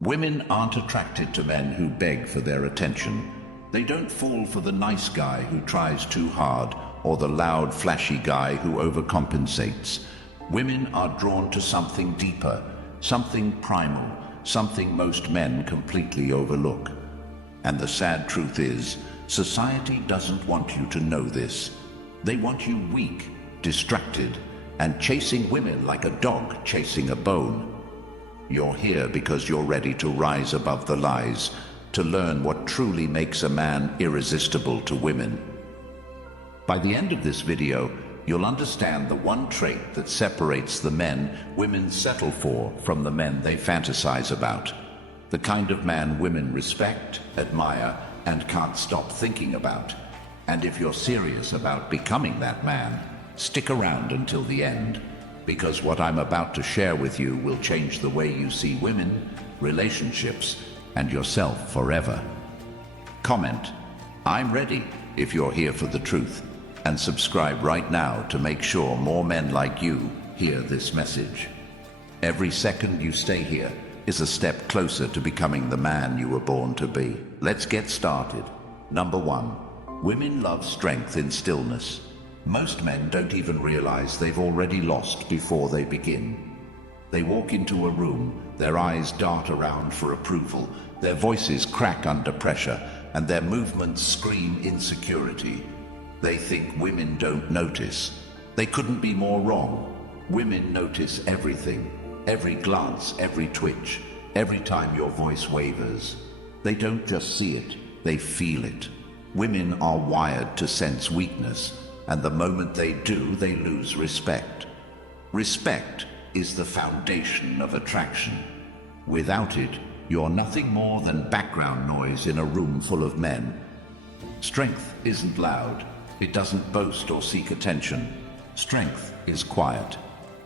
Women aren't attracted to men who beg for their attention. They don't fall for the nice guy who tries too hard or the loud, flashy guy who overcompensates. Women are drawn to something deeper, something primal, something most men completely overlook. And the sad truth is, society doesn't want you to know this. They want you weak, distracted, and chasing women like a dog chasing a bone. You're here because you're ready to rise above the lies, to learn what truly makes a man irresistible to women. By the end of this video, you'll understand the one trait that separates the men women settle for from the men they fantasize about. The kind of man women respect, admire, and can't stop thinking about. And if you're serious about becoming that man, stick around until the end, because what I'm about to share with you will change the way you see women, relationships, and yourself forever. Comment, "I'm ready," if you're here for the truth, and subscribe right now to make sure more men like you hear this message. Every second you stay here is a step closer to becoming the man you were born to be. Let's get started. Number 1. Women love strength in stillness. Most men don't even realize they've already lost before they begin. They walk into a room, their eyes dart around for approval, their voices crack under pressure, and their movements scream insecurity. They think women don't notice. They couldn't be more wrong. Women notice everything, every glance, every twitch, every time your voice wavers. They don't just see it, they feel it. Women are wired to sense weakness, and the moment they do, they lose respect. Respect is the foundation of attraction. Without it, you're nothing more than background noise in a room full of men. Strength isn't loud. It doesn't boast or seek attention. Strength is quiet.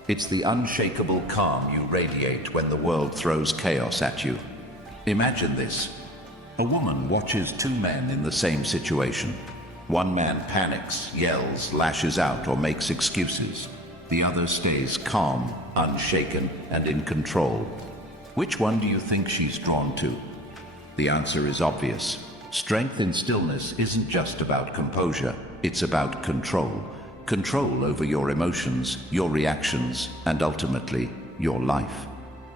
It's the unshakable calm you radiate when the world throws chaos at you. Imagine this. A woman watches two men in the same situation. One man panics, yells, lashes out, or makes excuses. The other stays calm, unshaken, and in control. Which one do you think she's drawn to? The answer is obvious. Strength in stillness isn't just about composure, it's about control. Control over your emotions, your reactions, and ultimately, your life.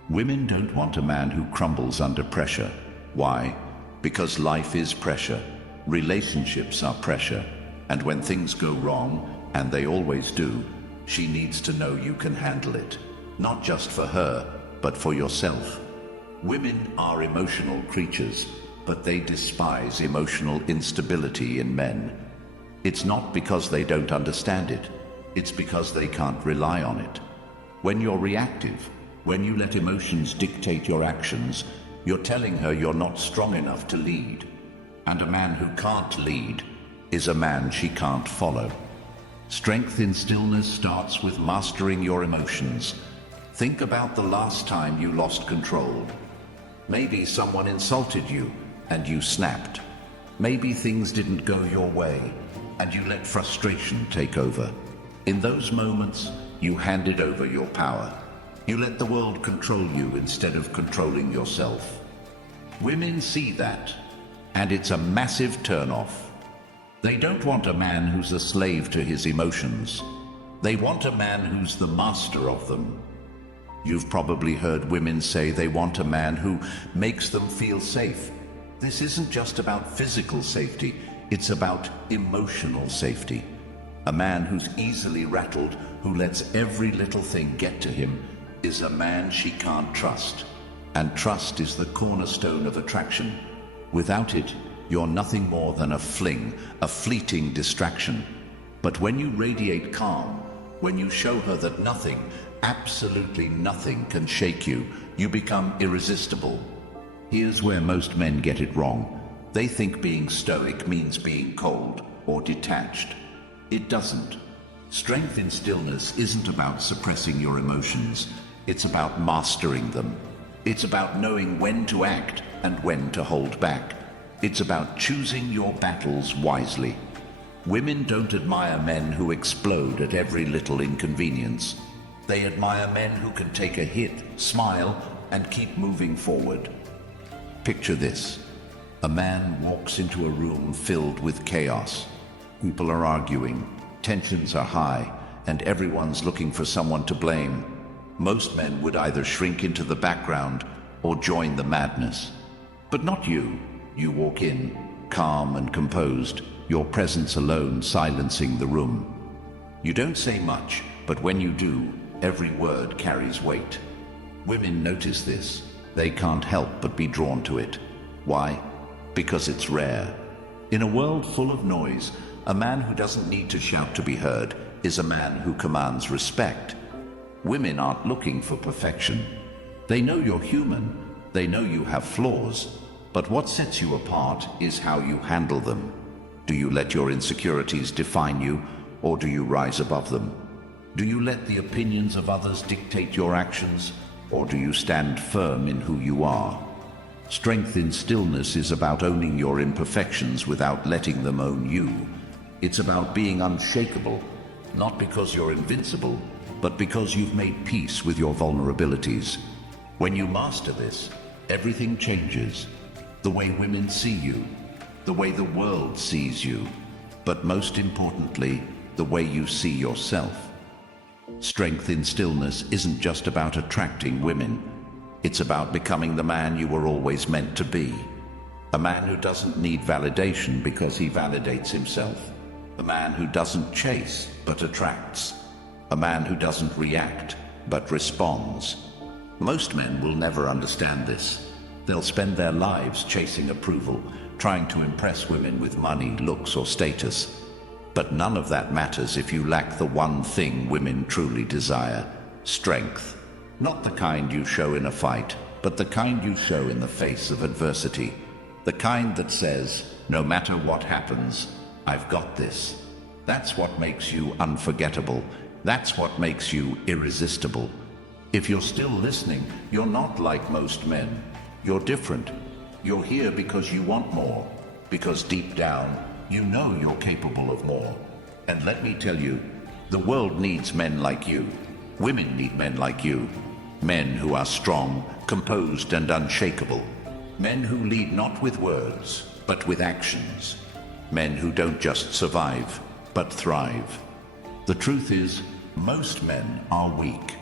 Women don't want a man who crumbles under pressure. Why? Because life is pressure. Relationships are pressure, and when things go wrong, and they always do, she needs to know you can handle it. Not just for her, but for yourself. Women are emotional creatures, but they despise emotional instability in men. It's not because they don't understand it, it's because they can't rely on it. When you're reactive, when you let emotions dictate your actions, you're telling her you're not strong enough to lead. And a man who can't lead is a man she can't follow. Strength in stillness starts with mastering your emotions. Think about the last time you lost control. Maybe someone insulted you and you snapped. Maybe things didn't go your way and you let frustration take over. In those moments, you handed over your power. You let the world control you instead of controlling yourself. Women see that, and it's a massive turn-off. They don't want a man who's a slave to his emotions. They want a man who's the master of them. You've probably heard women say they want a man who makes them feel safe. This isn't just about physical safety, it's about emotional safety. A man who's easily rattled, who lets every little thing get to him, is a man she can't trust. And trust is the cornerstone of attraction. Without it, you're nothing more than a fling, a fleeting distraction. But when you radiate calm, when you show her that nothing, absolutely nothing can shake you, you become irresistible. Here's where most men get it wrong. They think being stoic means being cold or detached. It doesn't. Strength in stillness isn't about suppressing your emotions. It's about mastering them. It's about knowing when to act and when to hold back. It's about choosing your battles wisely. Women don't admire men who explode at every little inconvenience. They admire men who can take a hit, smile, and keep moving forward. Picture this. A man walks into a room filled with chaos. People are arguing, tensions are high, and everyone's looking for someone to blame. Most men would either shrink into the background or join the madness. But not you. You walk in, calm and composed, your presence alone silencing the room. You don't say much, but when you do, every word carries weight. Women notice this. They can't help but be drawn to it. Why? Because it's rare. In a world full of noise, a man who doesn't need to shout to be heard is a man who commands respect. Women aren't looking for perfection. They know you're human. They know you have flaws. But what sets you apart is how you handle them. Do you let your insecurities define you, or do you rise above them? Do you let the opinions of others dictate your actions, or do you stand firm in who you are? Strength in stillness is about owning your imperfections without letting them own you. It's about being unshakable, not because you're invincible, but because you've made peace with your vulnerabilities. When you master this, everything changes. The way women see you, the way the world sees you, but most importantly, the way you see yourself. Strength in stillness isn't just about attracting women. It's about becoming the man you were always meant to be. A man who doesn't need validation because he validates himself. A man who doesn't chase, but attracts. A man who doesn't react, but responds. Most men will never understand this. They'll spend their lives chasing approval, trying to impress women with money, looks, or status. But none of that matters if you lack the one thing women truly desire: strength. Not the kind you show in a fight, but the kind you show in the face of adversity. The kind that says, no matter what happens, I've got this. That's what makes you unforgettable. That's what makes you irresistible. If you're still listening, you're not like most men. You're different. You're here because you want more. Because deep down, you know you're capable of more. And let me tell you, the world needs men like you. Women need men like you. Men who are strong, composed, and unshakable. Men who lead not with words, but with actions. Men who don't just survive, but thrive. The truth is, most men are weak.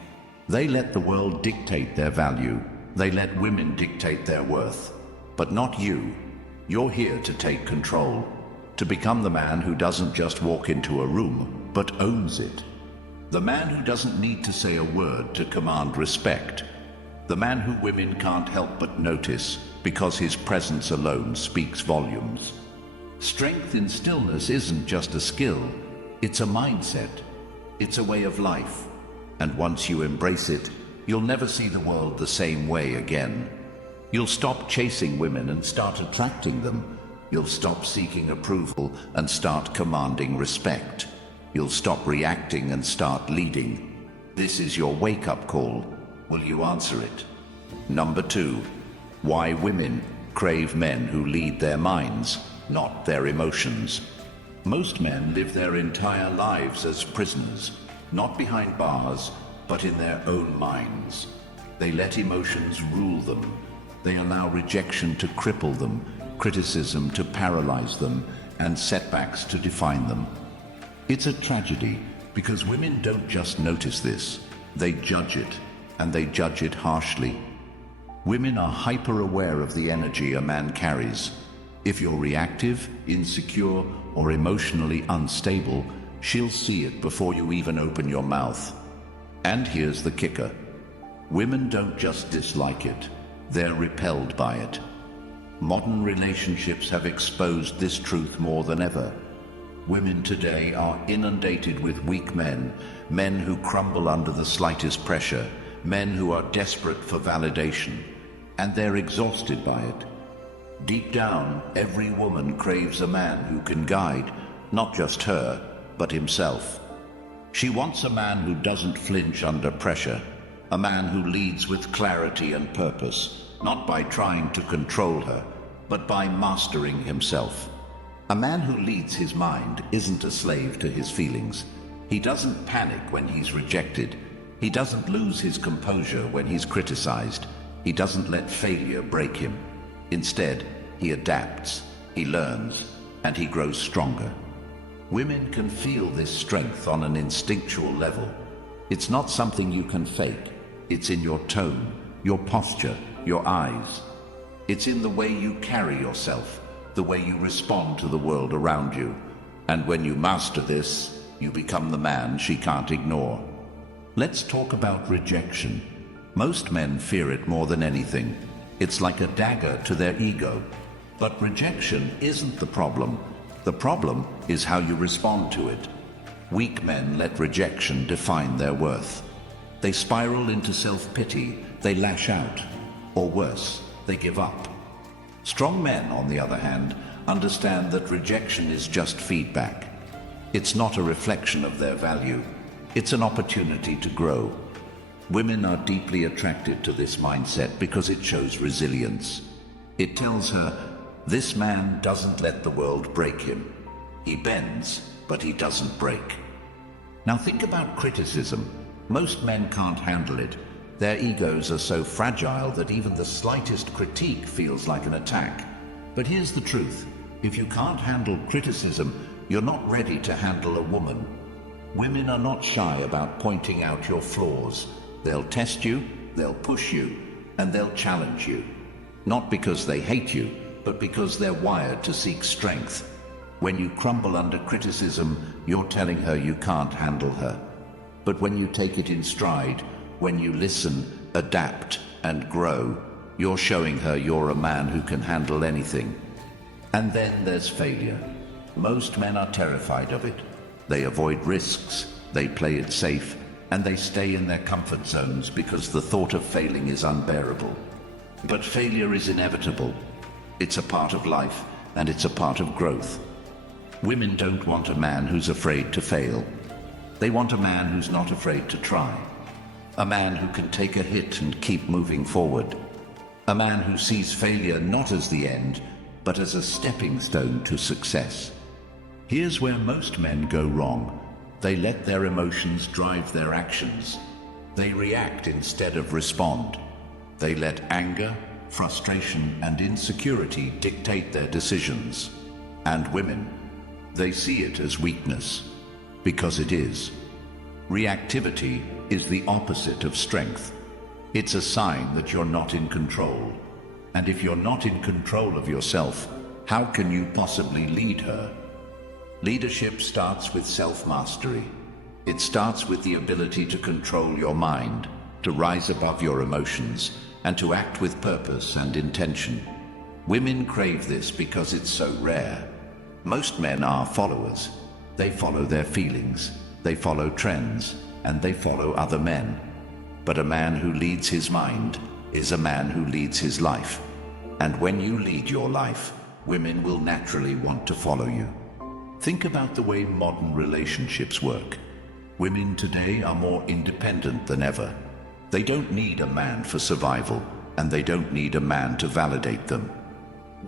They let the world dictate their value. They let women dictate their worth. But not you. You're here to take control. To become the man who doesn't just walk into a room, but owns it. The man who doesn't need to say a word to command respect. The man who women can't help but notice because his presence alone speaks volumes. Strength in stillness isn't just a skill. It's a mindset. It's a way of life. And once you embrace it, you'll never see the world the same way again. You'll stop chasing women and start attracting them. You'll stop seeking approval and start commanding respect. You'll stop reacting and start leading. This is your wake-up call. Will you answer it? Number 2, why women crave men who lead their minds, not their emotions. Most men live their entire lives as prisoners, not behind bars, but in their own minds. They let emotions rule them. They allow rejection to cripple them, criticism to paralyze them, and setbacks to define them. It's a tragedy because women don't just notice this, they judge it, and they judge it harshly. Women are hyper-aware of the energy a man carries. If you're reactive, insecure, or emotionally unstable, she'll see it before you even open your mouth. And here's the kicker. Women don't just dislike it, they're repelled by it. Modern relationships have exposed this truth more than ever. Women today are inundated with weak men, men who crumble under the slightest pressure, men who are desperate for validation, and they're exhausted by it. Deep down, every woman craves a man who can guide, not just her, but himself. She wants a man who doesn't flinch under pressure, a man who leads with clarity and purpose, not by trying to control her, but by mastering himself. A man who leads his mind isn't a slave to his feelings. He doesn't panic when he's rejected. He doesn't lose his composure when he's criticized. He doesn't let failure break him. Instead, he adapts, he learns, and he grows stronger. Women can feel this strength on an instinctual level. It's not something you can fake. It's in your tone, your posture, your eyes. It's in the way you carry yourself, the way you respond to the world around you. And when you master this, you become the man she can't ignore. Let's talk about rejection. Most men fear it more than anything. It's like a dagger to their ego. But rejection isn't the problem. The problem is how you respond to it. Weak men let rejection define their worth. They spiral into self-pity, they lash out, or worse, they give up. Strong men, on the other hand, understand that rejection is just feedback. It's not a reflection of their value. It's an opportunity to grow. Women are deeply attracted to this mindset because it shows resilience. It tells her, this man doesn't let the world break him. He bends, but he doesn't break. Now think about criticism. Most men can't handle it. Their egos are so fragile that even the slightest critique feels like an attack. But here's the truth. If you can't handle criticism, you're not ready to handle a woman. Women are not shy about pointing out your flaws. They'll test you, they'll push you, and they'll challenge you. Not because they hate you, but because they're wired to seek strength. When you crumble under criticism, you're telling her you can't handle her. But when you take it in stride, when you listen, adapt, and grow, you're showing her you're a man who can handle anything. And then there's failure. Most men are terrified of it. They avoid risks, they play it safe, and they stay in their comfort zones because the thought of failing is unbearable. But failure is inevitable. It's a part of life, and it's a part of growth. Women don't want a man who's afraid to fail. They want a man who's not afraid to try. A man who can take a hit and keep moving forward. A man who sees failure not as the end, but as a stepping stone to success. Here's where most men go wrong. They let their emotions drive their actions. They react instead of respond. They let anger, frustration, and insecurity dictate their decisions. And women, they see it as weakness, because it is. Reactivity is the opposite of strength. It's a sign that you're not in control. And if you're not in control of yourself, how can you possibly lead her? Leadership starts with self-mastery. It starts with the ability to control your mind, to rise above your emotions, and to act with purpose and intention. Women crave this because it's so rare. Most men are followers. They follow their feelings, they follow trends, and they follow other men. But a man who leads his mind is a man who leads his life. And when you lead your life, women will naturally want to follow you. Think about the way modern relationships work. Women today are more independent than ever. They don't need a man for survival, and they don't need a man to validate them.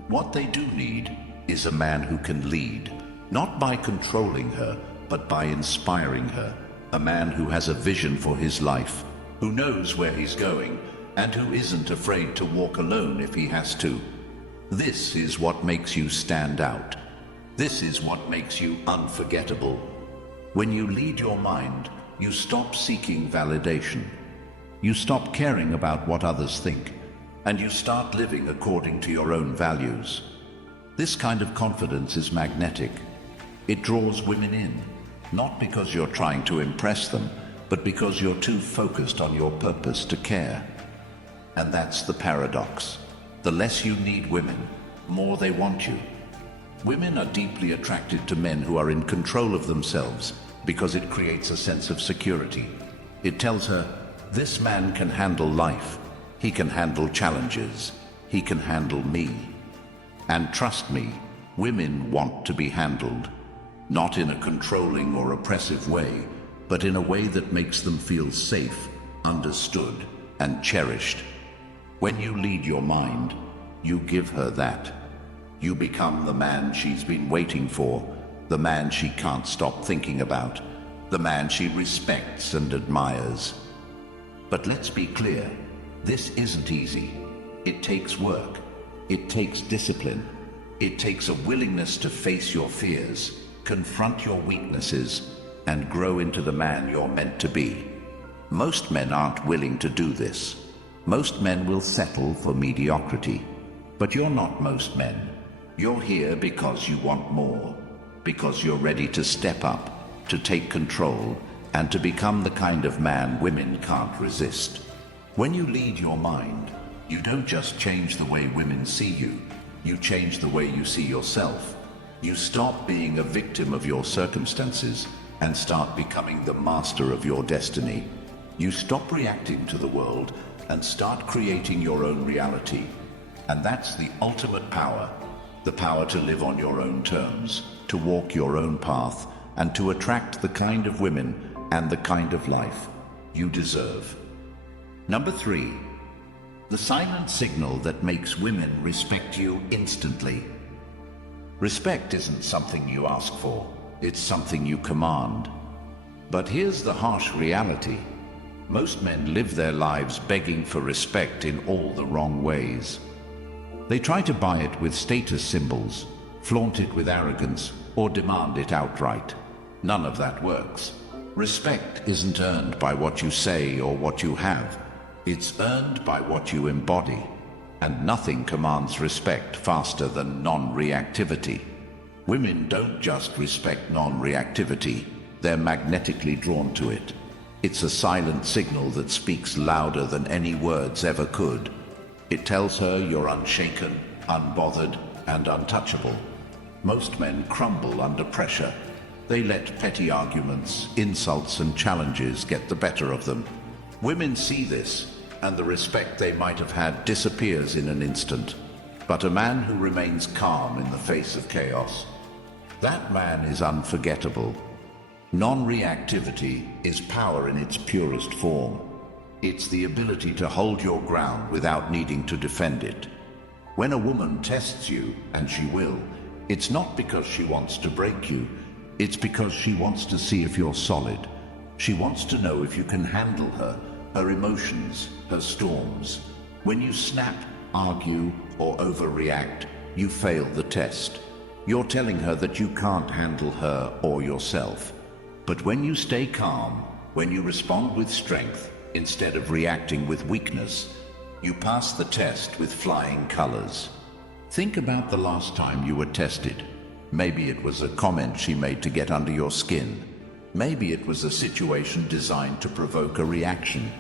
What they do need is a man who can lead, not by controlling her, but by inspiring her. A man who has a vision for his life, who knows where he's going, and who isn't afraid to walk alone if he has to. This is what makes you stand out. This is what makes you unforgettable. When you lead your mind, you stop seeking validation. You stop caring about what others think, and you start living according to your own values. This kind of confidence is magnetic. It draws women in, not because you're trying to impress them, but because you're too focused on your purpose to care. And that's the paradox. The less you need women, more they want you. Women are deeply attracted to men who are in control of themselves because it creates a sense of security. It tells her, this man can handle life. He can handle challenges. He can handle me. And trust me, women want to be handled. Not in a controlling or oppressive way, but in a way that makes them feel safe, understood, and cherished. When you lead your mind, you give her that. You become the man she's been waiting for, the man she can't stop thinking about, the man she respects and admires. But let's be clear, This isn't easy. It takes work. It takes discipline. It takes a willingness to face your fears, confront your weaknesses, and grow into the man you're meant to be. Most men aren't willing to do this. Most men will settle for mediocrity. But you're not most men. You're here because you want more, because you're ready to step up, to take control, and to become the kind of man women can't resist. When you lead your mind, you don't just change the way women see you, you change the way you see yourself. You stop being a victim of your circumstances and start becoming the master of your destiny. You stop reacting to the world and start creating your own reality. And that's the ultimate power. The power to live on your own terms, to walk your own path, and to attract the kind of women and the kind of life you deserve. Number 3, the silent signal that makes women respect you instantly. Respect isn't something you ask for, it's something you command. But here's the harsh reality. Most men live their lives begging for respect in all the wrong ways. They try to buy it with status symbols, flaunt it with arrogance, or demand it outright. None of that works. Respect isn't earned by what you say or what you have. It's earned by what you embody. And nothing commands respect faster than non-reactivity. Women don't just respect non-reactivity, they're magnetically drawn to it. It's a silent signal that speaks louder than any words ever could. It tells her you're unshaken, unbothered, and untouchable. Most men crumble under pressure. They let petty arguments, insults, and challenges get the better of them. Women see this, and the respect they might have had disappears in an instant. But a man who remains calm in the face of chaos, that man is unforgettable. Non-reactivity is power in its purest form. It's the ability to hold your ground without needing to defend it. When a woman tests you, and she will, it's not because she wants to break you, it's because she wants to see if you're solid. She wants to know if you can handle her emotions, her storms. When you snap, argue, or overreact, you fail the test. You're telling her that you can't handle her or yourself. But when you stay calm, when you respond with strength, instead of reacting with weakness, you pass the test with flying colors. Think about the last time you were tested. Maybe it was a comment she made to get under your skin. Maybe it was a situation designed to provoke a reaction.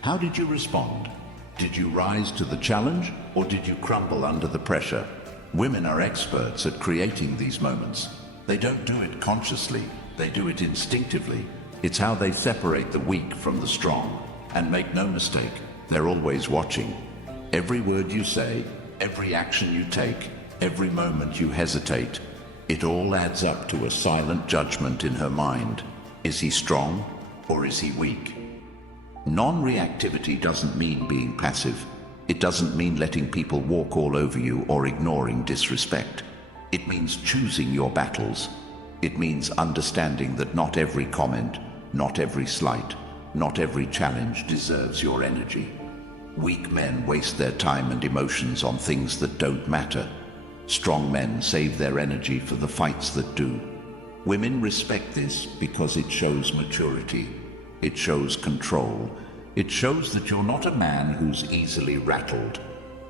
How did you respond? Did you rise to the challenge, or did you crumble under the pressure? Women are experts at creating these moments. They don't do it consciously, they do it instinctively. It's how they separate the weak from the strong. And make no mistake, they're always watching. Every word you say, every action you take, every moment you hesitate, it all adds up to a silent judgment in her mind. Is he strong, or is he weak? Non-reactivity doesn't mean being passive. It doesn't mean letting people walk all over you or ignoring disrespect. It means choosing your battles. It means understanding that not every comment, not every slight, not every challenge deserves your energy. Weak men waste their time and emotions on things that don't matter. Strong men save their energy for the fights that do. Women respect this because it shows maturity. It shows control. It shows that you're not a man who's easily rattled.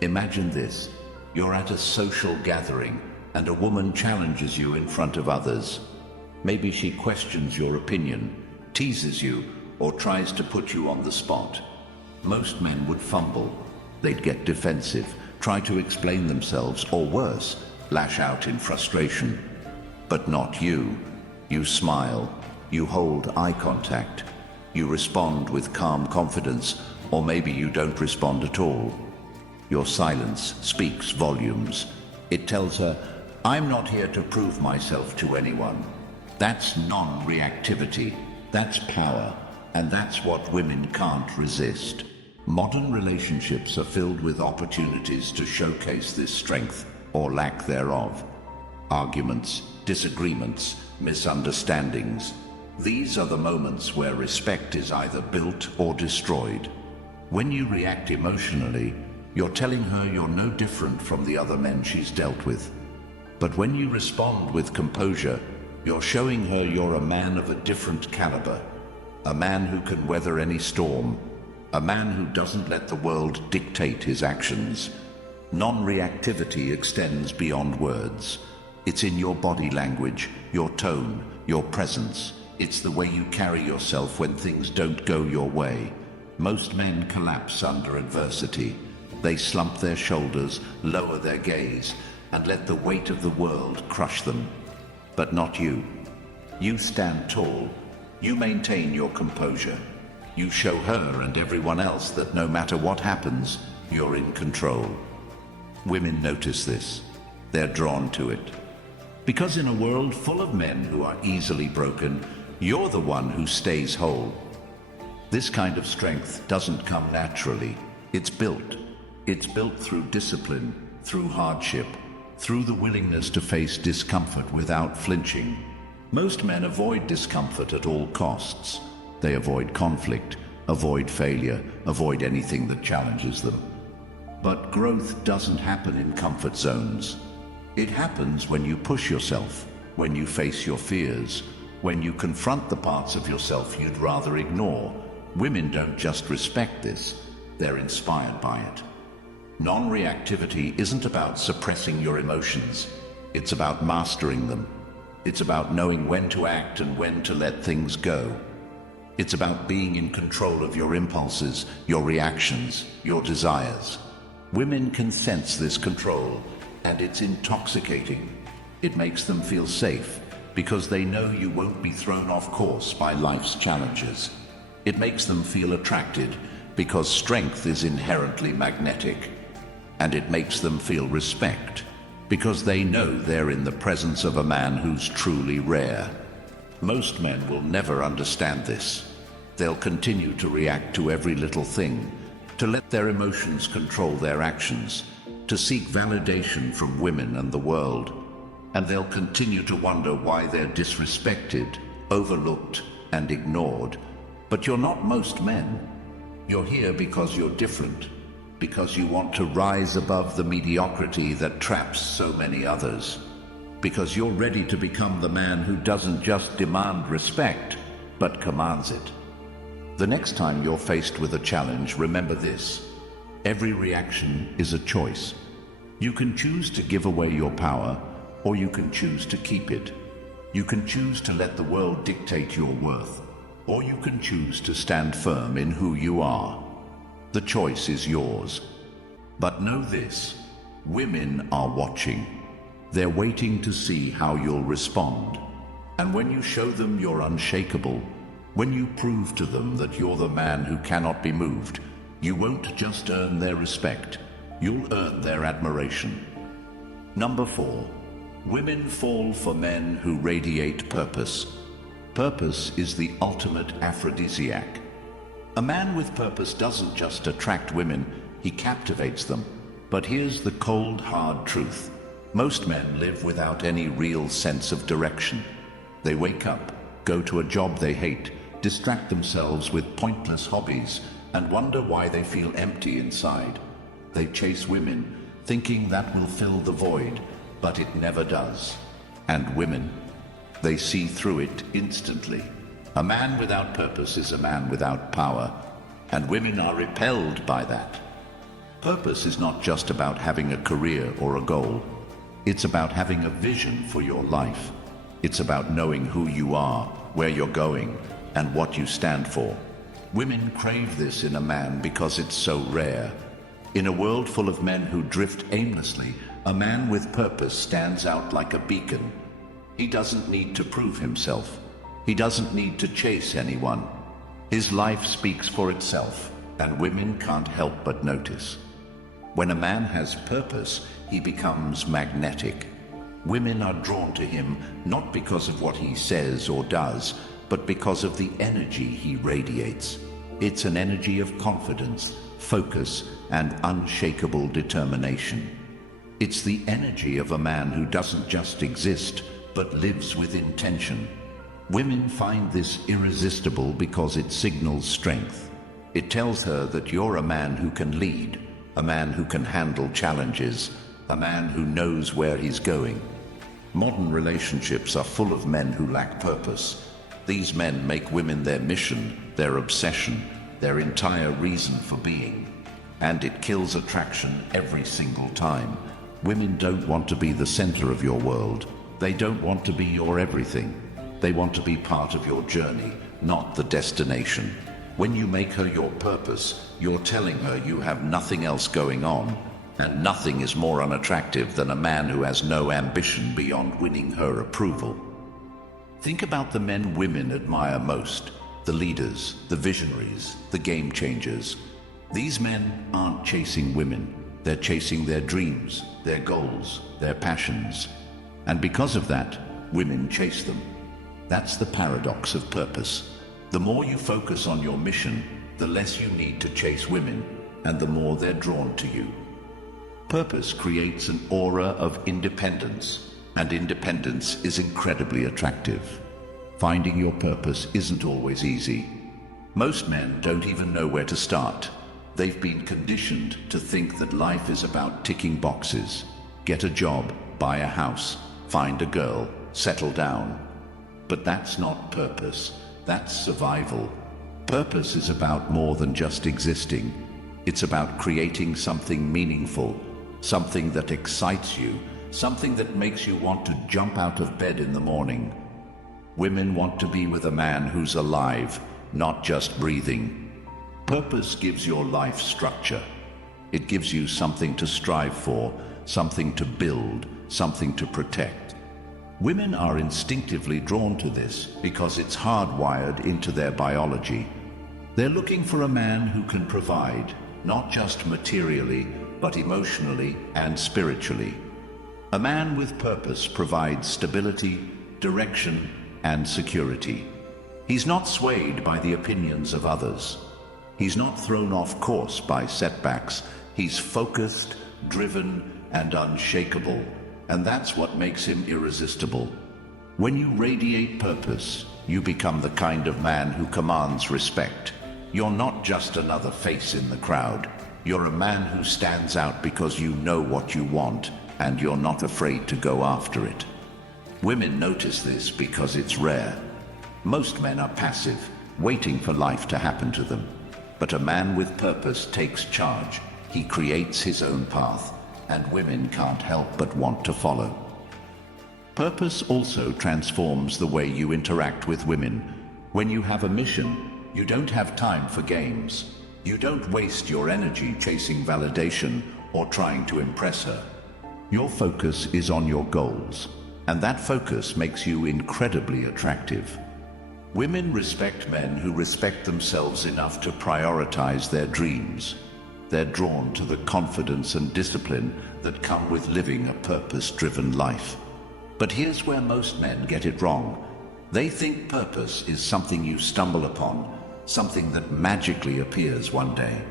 Imagine this. You're at a social gathering and a woman challenges you in front of others. Maybe she questions your opinion, teases you, or tries to put you on the spot. Most men would fumble. They'd get defensive, try to explain themselves, or worse, lash out in frustration. But not you. You smile. You hold eye contact. You respond with calm confidence, or maybe you don't respond at all. Your silence speaks volumes. It tells her, I'm not here to prove myself to anyone. That's non-reactivity. That's power. And that's what women can't resist. Modern relationships are filled with opportunities to showcase this strength, or lack thereof. Arguments, disagreements, misunderstandings. These are the moments where respect is either built or destroyed. When you react emotionally, you're telling her you're no different from the other men she's dealt with. But when you respond with composure, you're showing her you're a man of a different caliber, a man who can weather any storm, a man who doesn't let the world dictate his actions. Non-reactivity extends beyond words. It's in your body language, your tone, your presence. It's the way you carry yourself when things don't go your way. Most men collapse under adversity. They slump their shoulders, lower their gaze, and let the weight of the world crush them. But not you. You stand tall. You maintain your composure. You show her and everyone else that no matter what happens, you're in control. Women notice this. They're drawn to it. Because in a world full of men who are easily broken, you're the one who stays whole. This kind of strength doesn't come naturally. It's built. It's built through discipline, through hardship, through the willingness to face discomfort without flinching. Most men avoid discomfort at all costs. They avoid conflict, avoid failure, avoid anything that challenges them. But growth doesn't happen in comfort zones. It happens when you push yourself, when you face your fears, when you confront the parts of yourself you'd rather ignore. Women don't just respect this, they're inspired by it. Non-reactivity isn't about suppressing your emotions. It's about mastering them. It's about knowing when to act and when to let things go. It's about being in control of your impulses, your reactions, your desires. Women can sense this control, and it's intoxicating. It makes them feel safe, because they know you won't be thrown off course by life's challenges. It makes them feel attracted, because strength is inherently magnetic. And it makes them feel respect, because they know they're in the presence of a man who's truly rare. Most men will never understand this. They'll continue to react to every little thing, to let their emotions control their actions, to seek validation from women and the world. And they'll continue to wonder why they're disrespected, overlooked, and ignored. But you're not most men. You're here because you're different, because you want to rise above the mediocrity that traps so many others, because you're ready to become the man who doesn't just demand respect, but commands it. The next time you're faced with a challenge, remember this. Every reaction is a choice. You can choose to give away your power, or you can choose to keep it. You can choose to let the world dictate your worth, or you can choose to stand firm in who you are. The choice is yours. But know this, women are watching. They're waiting to see how you'll respond. And when you show them you're unshakable, when you prove to them that you're the man who cannot be moved, you won't just earn their respect, you'll earn their admiration. Number 4, women fall for men who radiate purpose. Purpose is the ultimate aphrodisiac. A man with purpose doesn't just attract women, he captivates them. But here's the cold, hard truth. Most men live without any real sense of direction. They wake up, go to a job they hate, distract themselves with pointless hobbies, and wonder why they feel empty inside. They chase women, thinking that will fill the void, but it never does. And women, they see through it instantly. A man without purpose is a man without power, and women are repelled by that. Purpose is not just about having a career or a goal. It's about having a vision for your life. It's about knowing who you are, where you're going, and what you stand for. Women crave this in a man because it's so rare. In a world full of men who drift aimlessly, a man with purpose stands out like a beacon. He doesn't need to prove himself. He doesn't need to chase anyone. His life speaks for itself, and women can't help but notice. When a man has purpose, he becomes magnetic. Women are drawn to him not because of what he says or does, but because of the energy he radiates. It's an energy of confidence, focus, and unshakable determination. It's the energy of a man who doesn't just exist, but lives with intention. Women find this irresistible because it signals strength. It tells her that you're a man who can lead, a man who can handle challenges, a man who knows where he's going. Modern relationships are full of men who lack purpose. These men make women their mission, their obsession, their entire reason for being. And it kills attraction every single time. Women don't want to be the center of your world. They don't want to be your everything. They want to be part of your journey, not the destination. When you make her your purpose, you're telling her you have nothing else going on, and nothing is more unattractive than a man who has no ambition beyond winning her approval. Think about the men women admire most, the leaders, the visionaries, the game changers. These men aren't chasing women. They're chasing their dreams, their goals, their passions. And because of that, women chase them. That's the paradox of purpose. The more you focus on your mission, the less you need to chase women, and the more they're drawn to you. Purpose creates an aura of independence, and independence is incredibly attractive. Finding your purpose isn't always easy. Most men don't even know where to start. They've been conditioned to think that life is about ticking boxes. Get a job, buy a house, find a girl, settle down. But that's not purpose. That's survival. Purpose is about more than just existing. It's about creating something meaningful, something that excites you, something that makes you want to jump out of bed in the morning. Women want to be with a man who's alive, not just breathing. Purpose gives your life structure. It gives you something to strive for, something to build, something to protect. Women are instinctively drawn to this because it's hardwired into their biology. They're looking for a man who can provide, not just materially, but emotionally and spiritually. A man with purpose provides stability, direction, and security. He's not swayed by the opinions of others. He's not thrown off course by setbacks. He's focused, driven, and unshakable. And that's what makes him irresistible. When you radiate purpose, you become the kind of man who commands respect. You're not just another face in the crowd. You're a man who stands out because you know what you want, and you're not afraid to go after it. Women notice this because it's rare. Most men are passive, waiting for life to happen to them. But a man with purpose takes charge. He creates his own path, and women can't help but want to follow. Purpose also transforms the way you interact with women. When you have a mission, you don't have time for games. You don't waste your energy chasing validation or trying to impress her. Your focus is on your goals, and that focus makes you incredibly attractive. Women respect men who respect themselves enough to prioritize their dreams. They're drawn to the confidence and discipline that come with living a purpose-driven life. But here's where most men get it wrong. They think purpose is something you stumble upon, something that magically appears one day.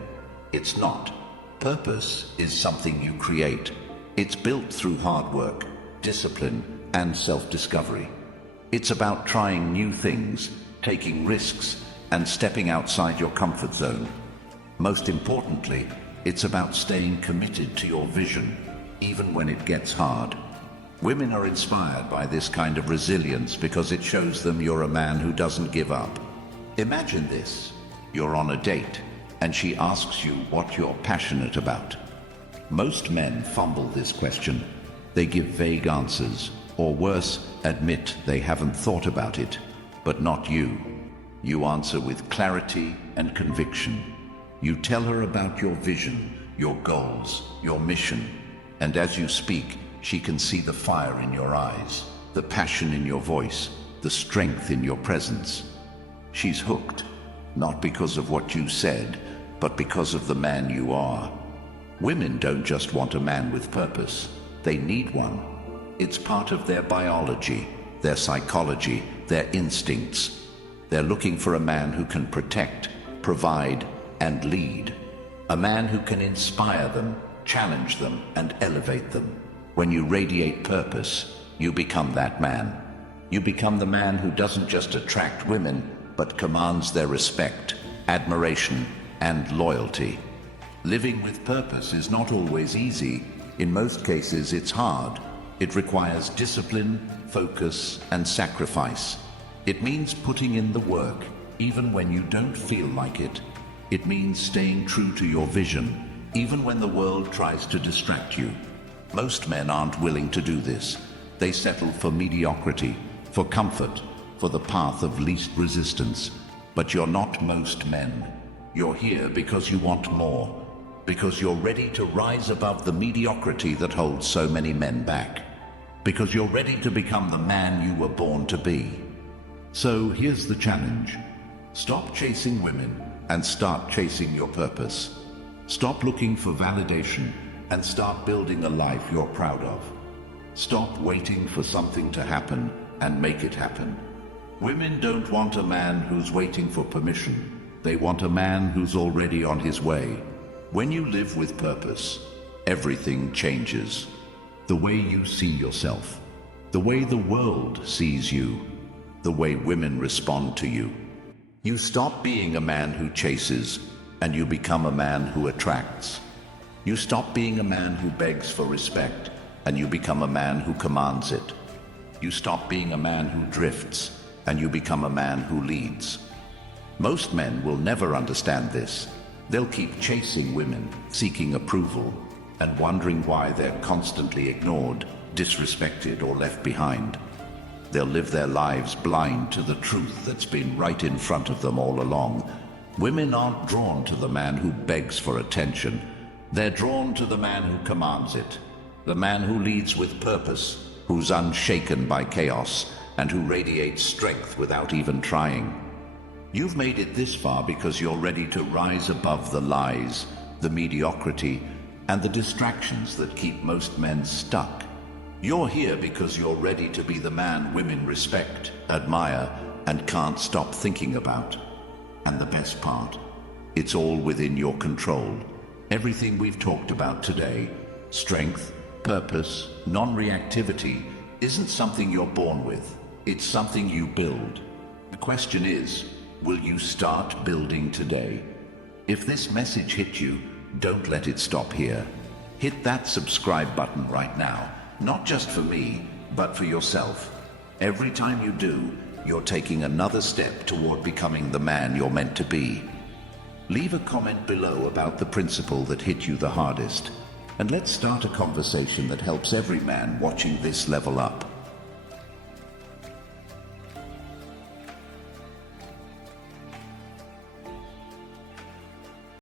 It's not. Purpose is something you create. It's built through hard work, discipline, and self-discovery. It's about trying new things, taking risks, and stepping outside your comfort zone. Most importantly, it's about staying committed to your vision, even when it gets hard. Women are inspired by this kind of resilience because it shows them you're a man who doesn't give up. Imagine this. You're on a date, and she asks you what you're passionate about. Most men fumble this question. They give vague answers, or worse, admit they haven't thought about it. But not you. You answer with clarity and conviction. You tell her about your vision, your goals, your mission. And as you speak, she can see the fire in your eyes, the passion in your voice, the strength in your presence. She's hooked, not because of what you said, but because of the man you are. Women don't just want a man with purpose. They need one. It's part of their biology, their psychology, their instincts. They're looking for a man who can protect, provide, and lead. A man who can inspire them, challenge them, and elevate them. When you radiate purpose, you become that man. You become the man who doesn't just attract women, but commands their respect, admiration, and loyalty. Living with purpose is not always easy. In most cases, it's hard. It requires discipline, focus, and sacrifice. It means putting in the work, even when you don't feel like it. It means staying true to your vision, even when the world tries to distract you. Most men aren't willing to do this. They settle for mediocrity, for comfort, for the path of least resistance. But you're not most men. You're here because you want more, because you're ready to rise above the mediocrity that holds so many men back, because you're ready to become the man you were born to be. So here's the challenge. Stop chasing women and start chasing your purpose. Stop looking for validation and start building a life you're proud of. Stop waiting for something to happen and make it happen. Women don't want a man who's waiting for permission. They want a man who's already on his way. When you live with purpose, everything changes. The way you see yourself, the way the world sees you, the way women respond to you. You stop being a man who chases, and you become a man who attracts. You stop being a man who begs for respect, and you become a man who commands it. You stop being a man who drifts, and you become a man who leads. Most men will never understand this. They'll keep chasing women, seeking approval, and wondering why they're constantly ignored, disrespected, or left behind. They'll live their lives blind to the truth that's been right in front of them all along. Women aren't drawn to the man who begs for attention. They're drawn to the man who commands it. The man who leads with purpose, who's unshaken by chaos, and who radiates strength without even trying. You've made it this far because you're ready to rise above the lies, the mediocrity, and the distractions that keep most men stuck. You're here because you're ready to be the man women respect, admire, and can't stop thinking about. And the best part, it's all within your control. Everything we've talked about today, strength, purpose, non-reactivity, isn't something you're born with. It's something you build. The question is, will you start building today? If this message hit you, don't let it stop here. Hit that subscribe button right now. Not just for me, but for yourself. Every time you do, you're taking another step toward becoming the man you're meant to be. Leave a comment below about the principle that hit you the hardest, and let's start a conversation that helps every man watching this level up.